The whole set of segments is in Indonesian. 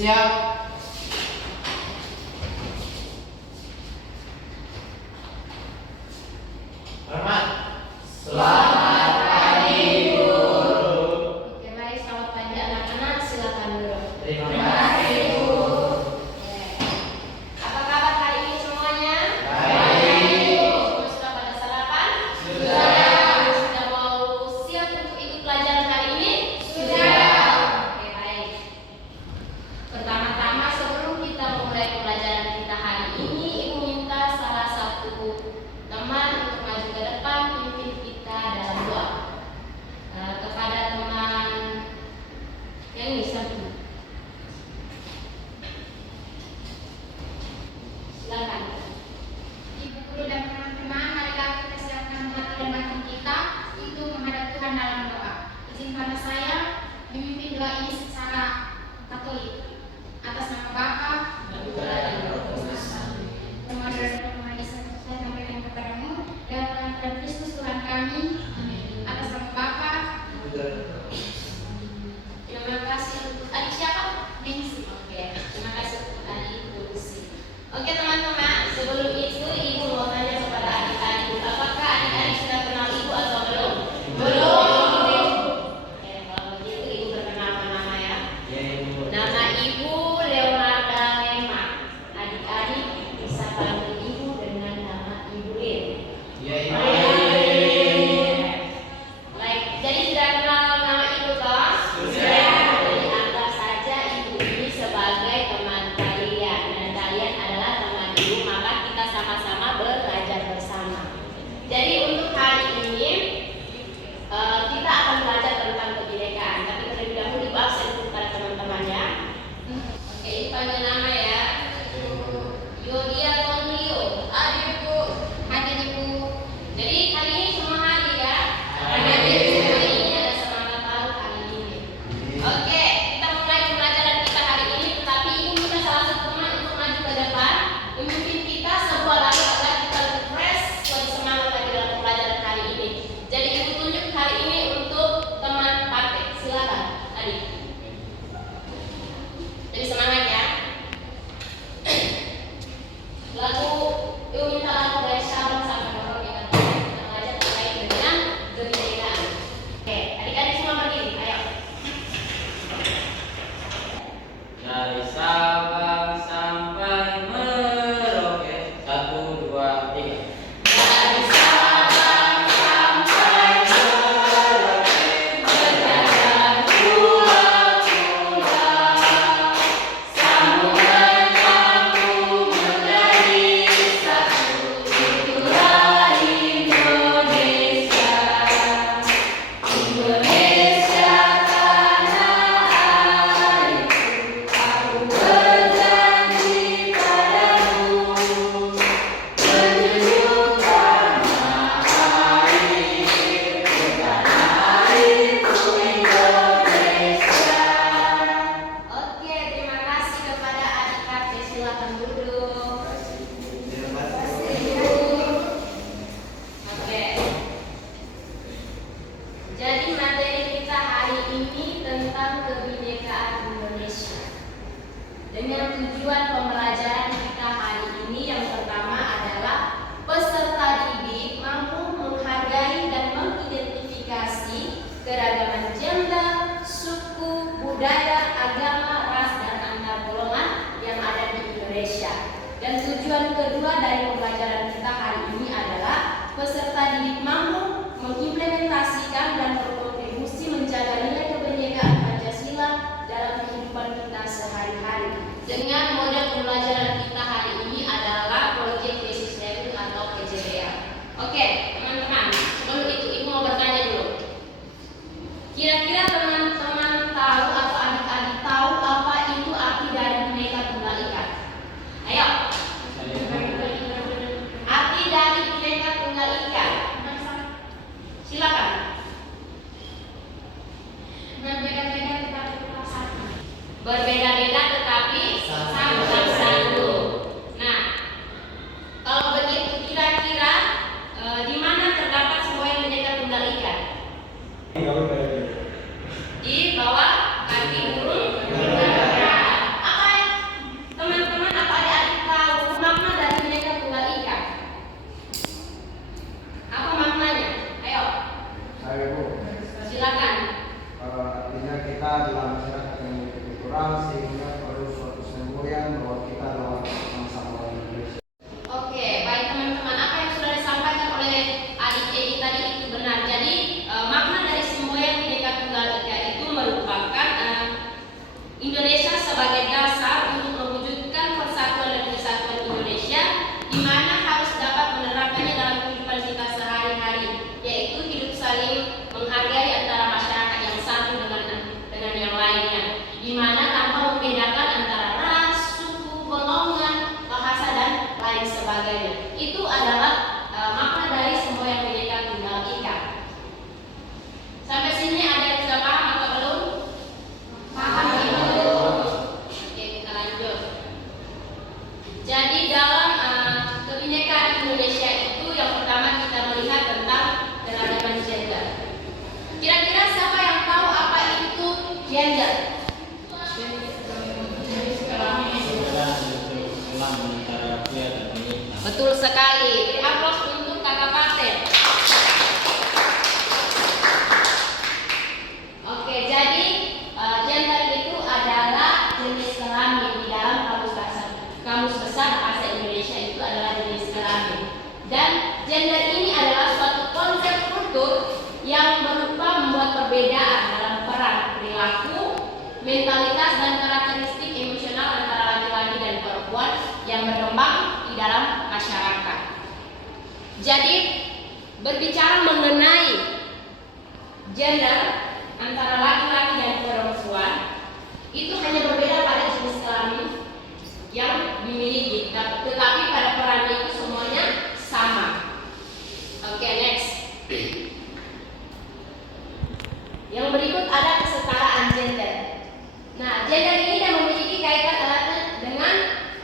Siap. Hormat. Selamat pagi, Ibu. Oke, baik. Selamat pagi anak-anak. Silakan duduk. Terima kasih, Ibu. Oke. Apa kabar hari ini semuanya? Baik. Semua sudah pada sarapan? Sudah. Sudah mau siap untuk ikut pelajaran hari ini? Sudah. Oke, baik. Pertama-tama sebelum kita memulai pembelajaran kita hari ini, Ibu minta salah satu teman untuk maju ke depan pimpin kita dalam doa. Kepada teman yang ini samping. Silakan. Ibu guru dan teman-teman, marilah kita siapkan hati dan batin kita untuk menghadap Tuhan dalam doa. Izinkanlah saya memimpin doa ini secara Katolik. Atas nama Bapa, Putra dan Roh Kudus. Tuhan dan Roh Kudus, saya sampaikan kepadamu dan Kristus Tuhan kami. Atas nama Bapa, Terima kasih untuk adik siapa? Nancy. Oke, terima kasih untuk adik Lucy. Oke teman-teman, sebelum itu Ibu mau tanya kepada adik-adik, apakah adik-adik sudah kenal Ibu atau belum? Belum. Oke, kalau begitu Ibu perkenalkan nama ya. Ya, Ibu. Nama Ibu Leonarda Lema. Adik-adik bisa panggil Ibu dengan nama Ibu Lin. Ya, Ibu. Baik, jadi sudah kenal nama Ibu toh? Sudah. Jadi anggap saja Ibu ini sebagai teman kalian dan kalian adalah teman Ibu, maka kita sama-sama belajar bersama. Jadi untuk hari ini kita akan belajar tentang kebinekaan. Tapi terlebih dahulu Ibu absen dulu kepada teman-temannya. Oke, Ibu panggil nama ya. Yodia Tonlio. Hadir Bu. Hadir Ibu. Jadi hari ini semua hadir ya. Hadir. Hari ini ada semangat baru hari ini. Oke, kita mulai pembelajaran kita hari ini. Tetapi Ibu minta salah satu teman untuk maju ke depan, memimpin kita sebuah lagu agar kita lebih fresh, lebih semangat lagi dalam pembelajaran hari ini. Jadi Ibu tunjuk hari ini untuk teman Patek. Silakan, adik. Lebih semangat ya. Lagu Ibu minta lagu dari Sabang sampai Merauke ya. Kita belajar terkait dengan kebinekaan. Oke, adik-adik semua berdiri. Ayo. Dari Sabang sampai Merauke. 1, 2, 3. Dari Sabang sampai Merauke, berjalan pulau-pulau, sambungan kampung menjadi satu, itulah Indonesia. Indonesia tanah airku, aku berjanji padamu, menjunjung tanah air, tanah airku Indonesia. Oke, terima kasih kepada adik kakek. Silakan duduk. Terima Oke. Jadi materi kita hari ini tentang kebinekaan Indonesia. Dengan tujuan pembelajaran kita hari ini yang pertama adalah peserta didik mampu menghargai dan mengidentifikasi keragaman gender, suku, budaya, agama, ras, dan antar golongan yang ada di Indonesia. Dan tujuan kedua dari pembelajaran kita hari ini adalah peserta didik mampu mengimplementasikan dan berkontribusi menjaga nilai kebinekaan Pancasila dalam kehidupan kita sehari-hari dengan model pembelajaran sehingga perlu suatu semboyan bahwa kita adalah bangsa orang Indonesia. Oke, baik teman-teman, apa yang sudah disampaikan oleh adik Edi tadi itu benar. Jadi makna dari semboyan Bhinneka Tunggal Ika itu merupakan Indonesia sebagai dasar untuk mewujudkan persatuan dan kesatuan Indonesia, di mana harus dapat menerapkannya dalam kehidupan kita sehari-hari, yaitu hidup saling menghargai antara masyarakat yang satu dengan yang lainnya, di mana tanpa membedakan antara ras, suku, golongan, bahasa dan lain sebagainya. Itu adalah makna dari semboyan Bhinneka Tunggal Ika. Sampai sini ada yang sudah paham atau belum? Paham. Oke, kita lanjut. Jadi dalam kebinekaan Indonesia itu yang pertama kita melihat tentang keragaman gender. Kira-kira siapa yang tahu apa itu gender? Antara pria dan wanita. Betul sekali. Beri aplaus untuk Kakak Paten. Oke, jadi gender itu adalah jenis kelamin di dalam kamus besar bahasa Indonesia itu adalah jenis kelamin. Dan gender ini adalah suatu konsep kultur yang berupa membuat perbedaan dalam peran, perilaku, mentalitas dan karakteristik emosional antara laki-laki dan perempuan yang berkembang di dalam masyarakat. Jadi berbicara mengenai gender antara laki-laki dan perempuan itu hanya berbeda pada jenis kelamin yang dimiliki, tetapi pada perannya itu semuanya sama. Oke, next. Yang berikut ada kesetaraan gender. Nah, gender ini dan memiliki kaitan erat dengan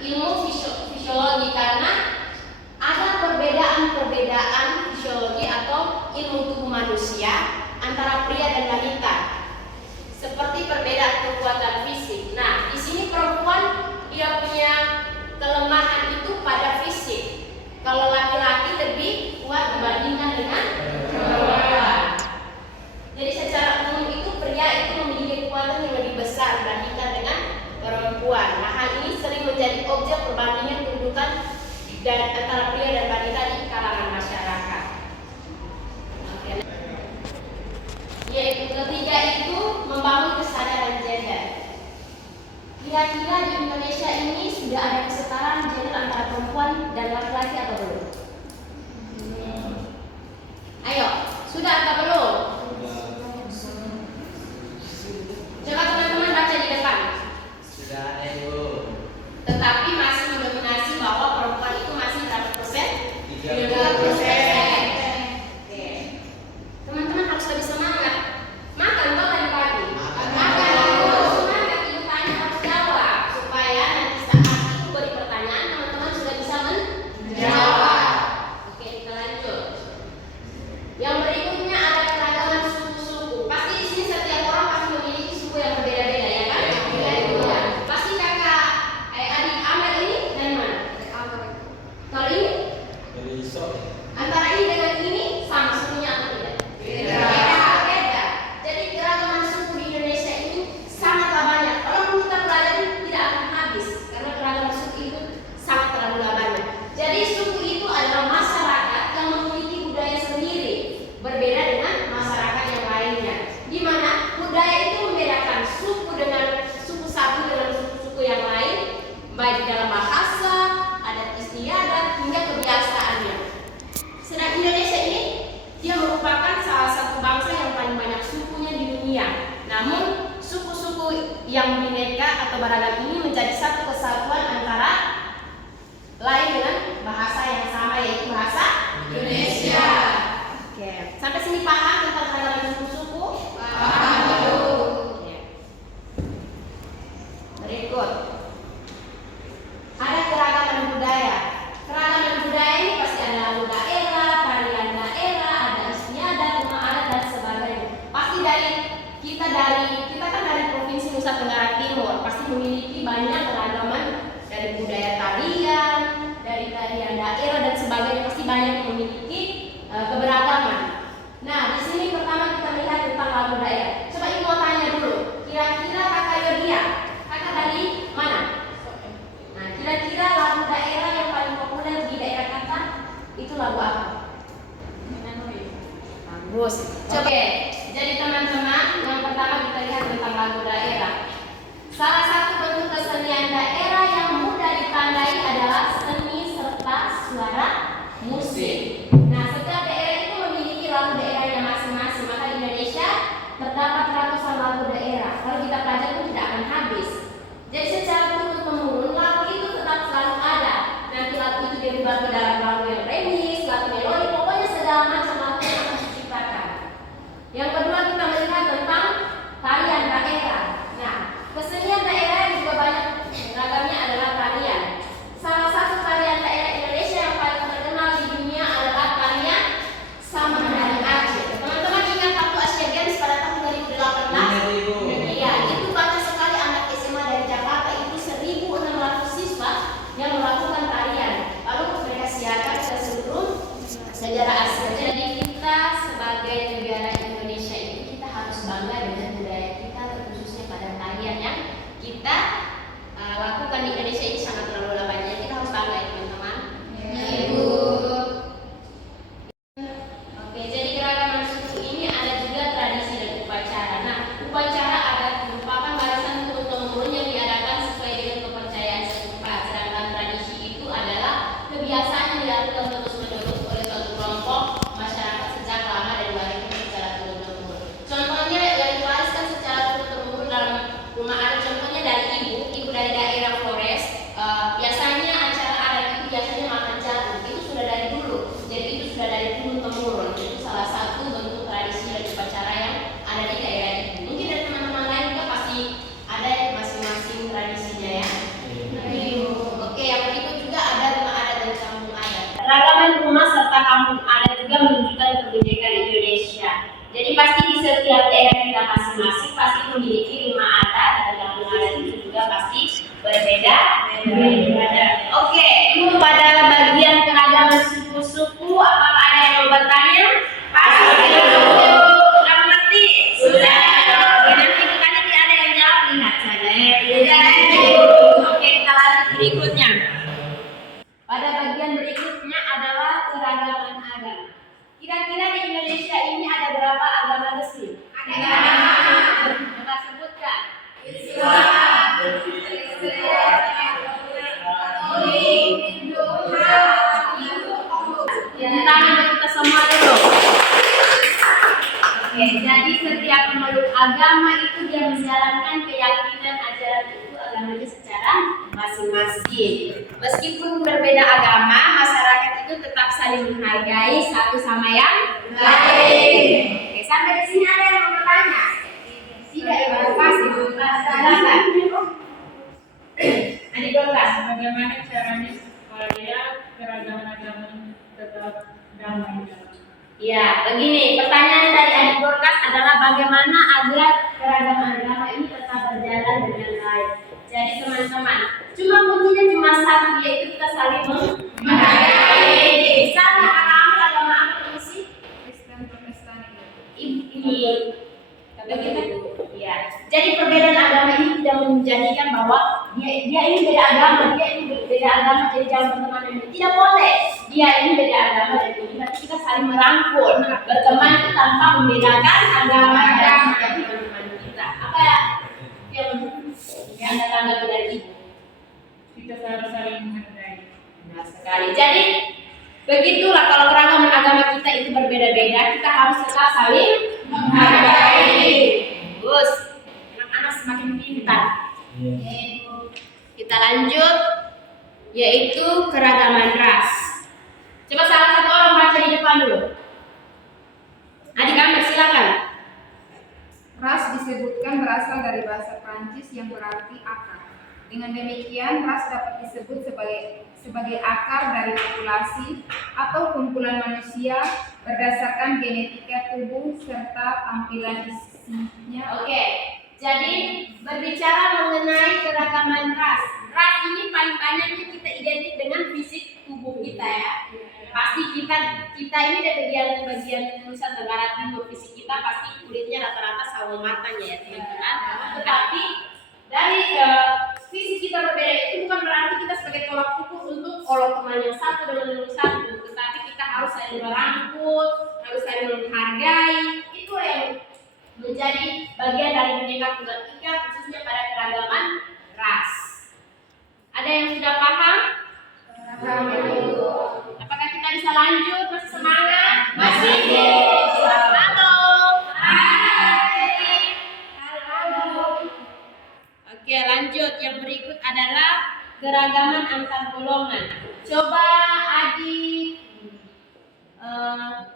ilmu fisiologi karena ada perbedaan fisiologi atau ilmu tubuh manusia antara pria dan wanita. Seperti perbedaan kekuatan fisik. Nah, di sini perempuan dia punya kelemahan itu pada fisik. Kalau laki-laki lebih kuat dibandingkan dengan perempuan. Jadi secara umum itu pria itu memiliki kekuatan yang lebih besar dibandingkan dengan perempuan. Nah, hal ini sering menjadi objek perbandingan kedudukan dan antara pria dan wanita di kalangan masyarakat. Oke. Yaitu ketiga itu membangun kesadaran gender. Kira-kira di Indonesia ini sudah ada kesetaraan gender antara perempuan dan laki-laki atau belum? Ayo, sudah atau belum? Coba teman-teman baca di depan. Sudah ada Ibu. Tetapi masih mendominasi bahwa perempuan itu masih berapa persen? 30%. Oke. Teman-teman harus lebih semangat. Makan toh tadi pagi. Makan. Semangat, ibu tanya harus jawab supaya nanti saat ibu beri pertanyaan teman-teman sudah bisa menjawab. Oke, kita lanjut. Yang berikutnya ada keragaman suku-suku. Pasti di sini setiap orang pasti memiliki suku yang berbeda-beda, ya kan? Ya. Pasti kakak adik Amel ini dari mana? Kalau ini Dari Sok. antara ini dengan ini sama sukunya atau tidak? Beda. Beda. Jadi keragaman suku di Indonesia ini sangatlah banyak. Kalau kita pelajari tidak akan habis karena keragaman suku itu sangat terlalu banyak. Jadi suku itu adalah masyarakat yang memiliki budaya sendiri, berbeda dengan masyarakat yang lainnya. Di mana budaya itu membedakan suku dengan suku satu dengan suku-suku yang lain, baik dalam bahasa, adat istiadat hingga kebiasaannya. Sedang Indonesia ini dia merupakan salah satu bangsa yang paling banyak sukunya di dunia. Namun suku-suku yang bineka atau beragam ini menjadi satu kesatuan antara lain dengan bahasa yang sama yaitu bahasa Indonesia. Oke, sampai sini paham tentang keragaman suku-suku? Paham. Oke. Berikut. Ada keragaman budaya. Keragaman budaya ini pasti ada lagu daerah, tarian daerah, ada istiadat, rumah adat dan sebagainya. Pasti kita kan dari Provinsi Nusa Tenggara Timur pasti memiliki banyak keragaman dari budaya tarian, dari tarian daerah dan sebagainya, pasti banyak yang memiliki keberagaman. Nah, di sini pertama kita lihat tentang lagu daerah. Coba ibu mau tanya dulu, kira-kira kakak Yodia, kakak lakukan di Indonesia ini sangat terlalu banyak. Kita harus bangga ya teman-teman. Ibu. Oke, jadi keragaman suku ini ada juga tradisi dan upacara. Nah, upacara adat merupakan warisan turun-temurun yang diadakan sesuai dengan kepercayaan setempat. Sedangkan tradisi itu adalah kebiasaan yang dilakukan terus-menerus oleh suatu kelompok masyarakat sejak lama dan diwariskan secara turun-temurun. Contohnya yang diwariskan secara turun-temurun dalam rumah adat, contohnya dari ibu dari daerah Flores. Biasanya acara adat itu biasanya makan jagung. Itu sudah dari dulu. Jadi itu sudah dari turun-temurun. Itu salah satu bentuk tradisi dan upacara yang ada di daerah itu. Mungkin dari teman-teman lain juga pasti ada masing-masing tradisinya ya. Oke, yang berikut juga ada rumah adat dan kampung adat. Keragaman rumah serta kampung adat juga menunjukkan kebinekaan Indonesia. Jadi pasti di setiap daerah kita masing-masing pasti memiliki rumah adat dan kampung adat itu juga pasti berbeda. Oke, itu pada bagian keragaman suku-suku, apakah ada yang mau bertanya? Pasti sudah mengerti? Sudah. Oke, nanti kita ada yang jawab, lihat saja ya. Oke, kita lanjut berikutnya. Pada bagian berikutnya adalah keragaman agama. Kira-kira di Indonesia ini ada berapa agama Muslim? Ada. Kita sebutkan. Tangan kita semua dulu. Oke, jadi setiap pemeluk agama itu dia menjalankan keyakinan ajaran itu agamanya secara masing-masing. Meskipun berbeda agama, masyarakat itu tetap saling menghargai satu sama yang lain. Oke, sampai di sini ada yang mau bertanya? Tidak, Ibu. Pasti. Silakan. Adik Dorcas, Bagaimana caranya supaya keragaman agama tetap damai? ya, begini, pertanyaan dari Adik Dorcas adalah bagaimana agar keragaman agama ini tetap berjalan dengan baik. Jadi teman-teman, kuncinya cuma satu, yaitu kita saling menghargai. Misalnya anak agama apa sih? Kristen Protestan Ini begitu. Ya. Jadi perbedaan agama ini tidak menjadikan bahwa dia ini beda agama, dia ini beda agama, jadi jangan berteman ini. Tidak boleh. Dia ini beda agama dan ini, tapi kita saling merangkul, berteman itu tanpa membedakan agama dan teman-teman kita. Apa ya? Yang Anda tanggapi dari Ibu? Kita harus saling menghargai. Benar sekali. Jadi begitulah kalau keragaman agama kita itu berbeda-beda, kita harus tetap saling menghargai. Bagus. Anak-anak semakin pintar. Kita lanjut, yaitu keragaman ras. Coba salah satu orang baca di depan dulu. Adik Amber, silakan. Ras disebutkan berasal dari bahasa Prancis yang berarti akar. Dengan demikian, ras dapat disebut sebagai akar dari populasi atau kumpulan manusia berdasarkan genetika tubuh serta tampilan isinya. Oke, jadi berbicara mengenai keragaman ras. Ras ini paling banyaknya kita identik dengan fisik tubuh kita ya. Pasti kita ini dari bagian Nusa Tenggara Timur, fisik kita pasti kulitnya rata-rata sawo matanya ya teman-teman. Tetapi dari fisik kita berbeda itu bukan berarti kita sebagai tolak ukur untuk olok teman yang satu dengan yang satu, tetapi kita harus saling merangkul, harus saling menghargai. Itu yang menjadi bagian dari Bhinneka Tunggal Ika, khususnya pada keragaman ras. Ada yang sudah paham? Apakah kita bisa lanjut? Masih semangat? Masih. Halo. Hai. Halo. Oke, lanjut. Yang berikut adalah keragaman antar golongan. Coba Adik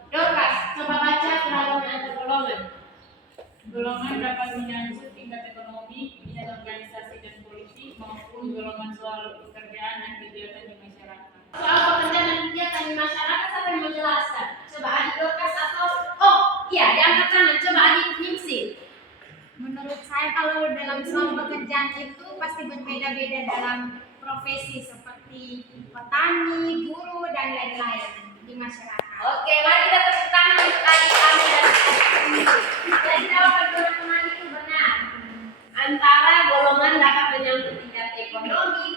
Dorcas, coba baca keragaman antar golongan. Golongan dapat menyangkut tingkat ekonomi, bidang organisasi dan politik, maupun golongan soal pekerjaan dan kegiatan di masyarakat. Soal pekerjaan dan kegiatan di masyarakat, siapa yang menjelaskan? Coba Adik Dorcas atau iya, diangkat tangan. Coba Adik Ningsih. Menurut saya kalau dalam soal pekerjaan itu pasti berbeda-beda dalam profesi seperti petani, guru, dan lain-lain di masyarakat. Oke, mari kita tepuk tangan untuk Adik Ami dan Adik Ningsih. Jadi jawaban teman-teman itu benar. Antara golongan dapat menyangkut tingkat ekonomi,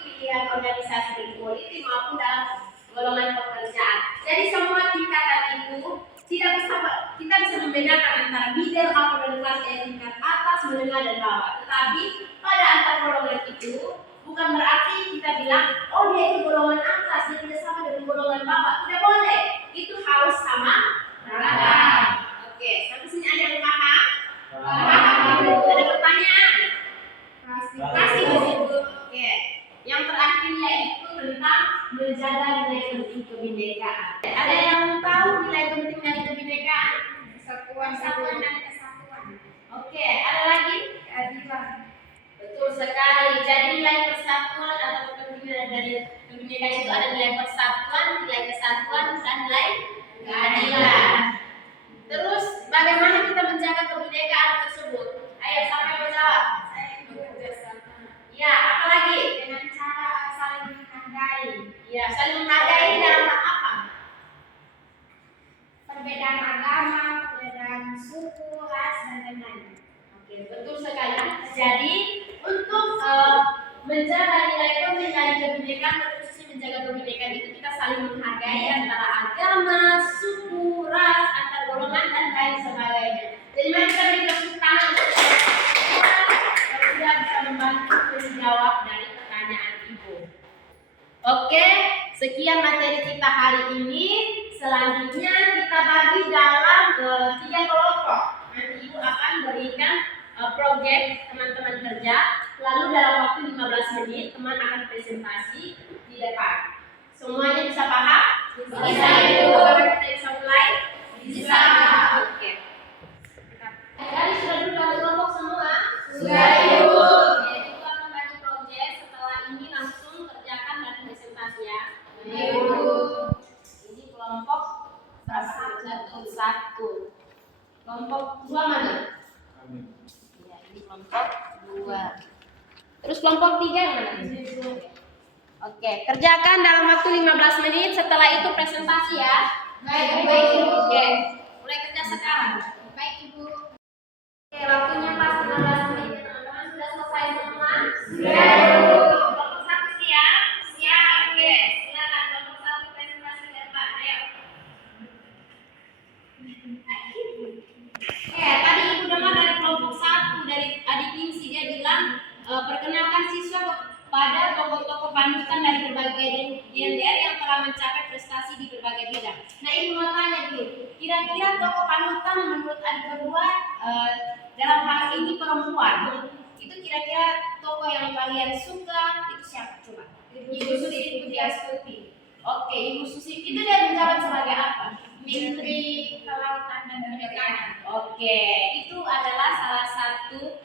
organisasi dan politik maupun dalam golongan pekerjaan. Jadi semua tingkatan itu tidak bisa kita bisa membedakan antara middle, upper, dan kelas tingkat atas, menengah, dan bawah. Tetapi pada antar golongan itu bukan berarti kita bilang oh dia itu golongan atas, dia tidak sama dengan golongan bawah. Tidak boleh. Itu harus sama rata. Oke, sampai sini ada yang paham? Paham. Ada pertanyaan? Kasih Bu. Oke. Yang terakhirnya itu tentang menjaga nilai penting kebinekaan. Ada yang tahu nilai penting dari kebinekaan? Persatuan dan kesatuan. Oke, ada lagi? Keadilan. Betul sekali. Jadi nilai persatuan atau kepentingan dari kebinekaan itu ada nilai persatuan, nilai kesatuan, dan nilai keadilan. Terus bagaimana kita menjaga kebinekaan tersebut? Ayo siapa yang menjawab? Ya, apa lagi? Dengan cara saling menghargai. Ya, saling menghargai dalam hal apa? Perbedaan agama, perbedaan suku, ras, dan lain-lain. Oke, betul sekali. Jadi untuk menjaga nilai penting dari kebinekaan, khususnya menjaga kebinekaan itu kita saling menghargai antara agama, suku, ras, antar golongan dan lain sebagainya. Jadi mari kita beri tepuk tangan untuk semua yang sudah bisa membantu menjawab dari pertanyaan Ibu. Oke, sekian materi kita hari ini. Selanjutnya kita bagi dalam 3 kelompok. Nanti Ibu akan berikan proyek teman-teman kerja. Lalu dalam waktu 15 menit teman akan presentasi di depan. Semuanya bisa paham? Bisa Ibu. Apakah kita bisa mulai? Bisa. Oke. Dari sudah dulu bagi kelompok semua? Sudah, Ibu. Oke, Ibu akan bagi proyek. Setelah ini langsung kerjakan dan presentasi ya. Ibu. Ini kelompok satu. Kelompok 2 mana? Ya, ini kelompok 2. Terus kelompok 3 mana? Oke, kerjakan dalam waktu 15 menit. Setelah itu presentasi ya. Baik, Ibu. Oke, mulai kerja sekarang. Baik Ibu. Oke, waktunya pas 15 menit. Teman-teman sudah selesai semua? Sudah, Ibu. Kelompok 1 siap? Siap. Oke, silakan kelompok 1 presentasi ke depan. Ayo. Tadi Ibu dengar dari kelompok 1 dari adik Ningsi, dia bilang perkenalkan siswa pada tokoh-tokoh panutan dari berbagai daerah yang telah mencapai prestasi di berbagai bidang. Nah, Ibu mau tanya dulu, kira-kira tokoh panutan menurut adik berdua dalam hal ini perempuan, itu kira-kira tokoh yang kalian suka itu siapa? Coba. Ibu Susi Pujiastuti. Oke, Ibu Susi itu dia menjabat sebagai apa? Menteri Kelautan dan Perikanan. Oke, itu adalah salah satu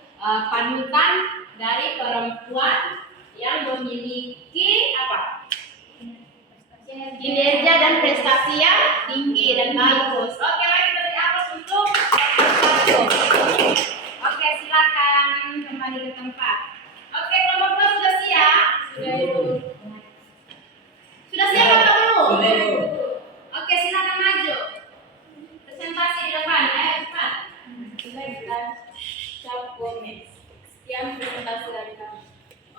panutan dari perempuan yang memiliki apa? Kinerja dan prestasi yang tinggi dan bagus. Oke, baik, kita beri aplaus untuk satu. Oke, silakan kembali ke tempat. Oke, kelompok 2 sudah siap? Sudah, Ibu. Sudah siap atau belum? Sudah, Ibu. Oke, silakan maju. Presentasi di depan, ayo cepat. Sekian presentasi dari kami.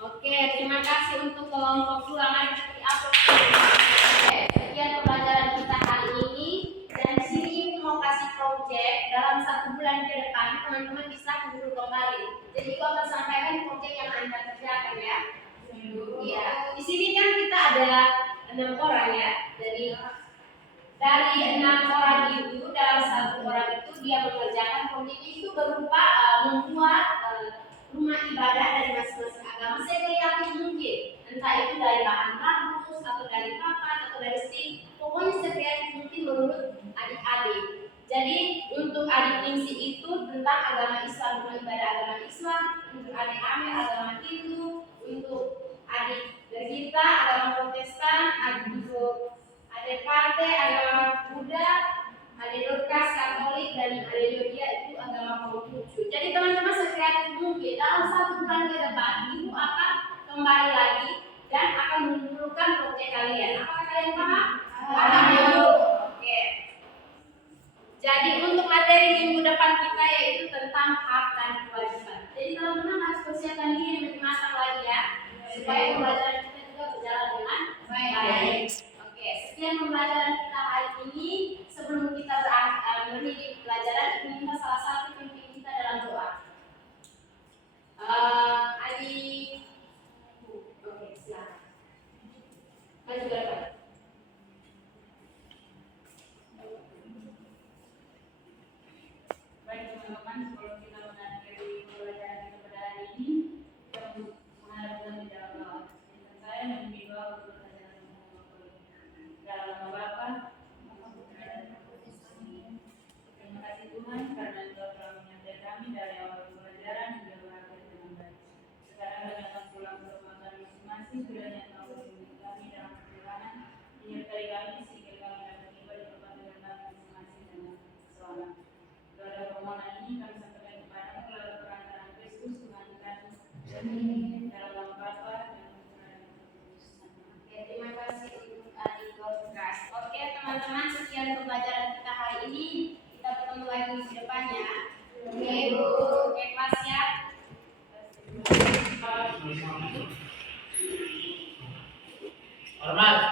Oke, terima kasih untuk kelompok 2. Mari kita beri aplaus. Oke, sekian pembelajaran kita hari ini. Dan di sini Ibu mau kasih proyek dalam 1 bulan ke depan teman-teman bisa kumpul kembali. Jadi Ibu akan sampaikan proyek yang Anda kerjakan ya. Iya. Di sini kan kita ada 6 orang ya. Dari 6 orang itu, dalam 1 orang itu dia mengerjakan proyek itu berupa membuat rumah ibadah dari masing-masing agama sekreatif mungkin, entah itu dari bahan bagus atau dari papan atau dari stik, pokoknya sekreatif mungkin menurut adik-adik. Jadi untuk adik Ningsi itu tentang agama Islam, rumah ibadah agama Islam, untuk adik Ame agama Hindu, untuk adik Gita agama Protestan, untuk adik Parte agama Buddha, adik Dorcas Katolik, dan adik Yodia itu agama Konghucu. Jadi teman-teman sekreatif mungkin dalam 1 bulan ke depan Ibu akan kembali lagi dan akan mengumpulkan proyek kalian. Apakah kalian paham? Paham. Oke. Jadi untuk materi minggu depan kita yaitu tentang hak dan kewajiban. Jadi teman-teman harus persiapkan diri lebih matang lagi ya, supaya pembelajaran kita juga berjalan pembelajaran kita hari ini, sebelum kita berakhir di pelajaran, minta salah satu pimpin kita dalam doa. Adik, oke, silakan. Maju ke depan. Baik teman-teman, sebelum kita mengakhiri pembelajaran kita pada hari ini, kita menghadap Tuhan di dalam doa. Dan saya memimpin doa untuk pelajaran dalam nama Bapa, terima kasih Tuhan karena Engkau telah menyertai kami dari awal pembelajaran hingga berakhir dengan baik. Sekarang kami akan pulang ke rumah kami masing-masing. Kiranya Engkau melindungi kami dalam perjalanan, menyertai kami sehingga kami dapat tiba di tempat tujuan kami masing-masing dengan selamat. Doa permohonan ini kami sampaikan kepada melalui perantaraan Kristus Tuhan kami. Dalam nama Bapa dan Putra dan Roh Kudus. Oke, terima kasih untuk adik Golkas. Oke teman-teman, sekian pembelajaran kita hari ini. Kita ketemu lagi di depannya. Oke Bu, oke kelas ya. Hormat.